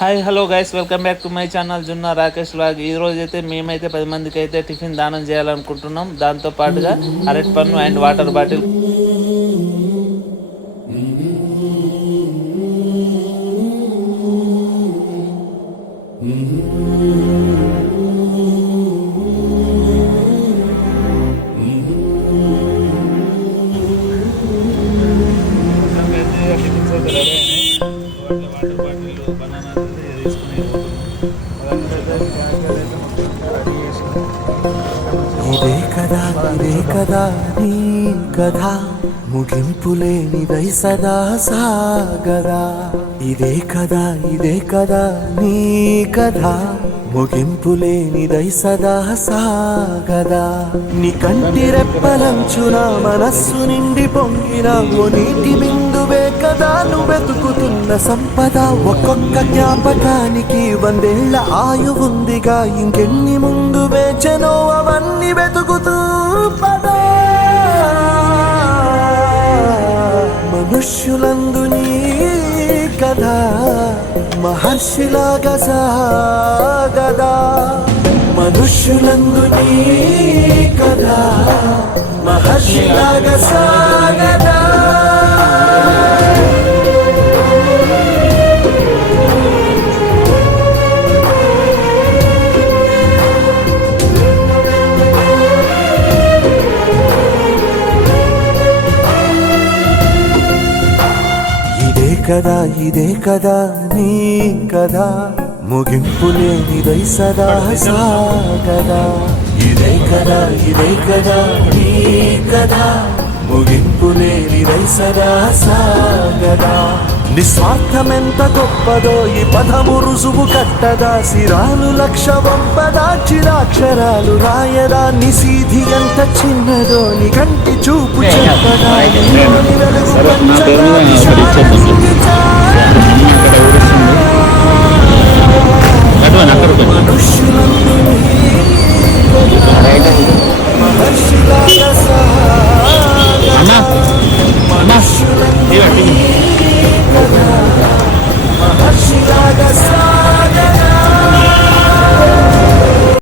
Hi hello guys, welcome back to my channel Junna Rakesh vlog. ఈ రోజు అయితే మేమైతే 10 మందికి అయితే టిఫిన్ దానం చేయాలనుకుంటున్నాం. దాంతో పాటుగా అరటి పన్ను అండ్ వాటర్ బాటిల్. ఇదే కదా నీ కథ ముగింపులేనిదై సదా సాగదా. ఇదే కదా నీ కథ ముగింపులేనిదై సదా సాగదా. నీ కంటి రెప్పలంచున మనస్సు నిండి పొంగిన ఓ నీటి బిందువే కదా నువ్వు వెతుకుతున్న సంపద. ఒక్కొక్క జ్ఞాపకానికి 100 ఏళ్ల ఆయువుందిగా, ఇంకెన్ని ముందు వేచనో అవన్నీ వెతుకుతూ పదా. మనుష్యులందు నీ కథ మహర్షిలాగా సాగదా. మనుష్యులందు నీ కథ మహర్షిలాగా సాగదా. ఇదే కదా నీ కదా ముగింపులేనిదై సదా సాగదా. ఇదే కదా నీ కదా ముగింపులేనిదై సదా సాగదా. నిస్వార్థమెంత గొప్పదో ఈ పదము రుజువు కట్టదా. సిరాలు లక్ష వంపదా, చిరాక్షరాలు రాయదా. నిసీధి ఎంత చిన్నదో నీ కంటి చూపు చెప్పదా. మనుష్యుల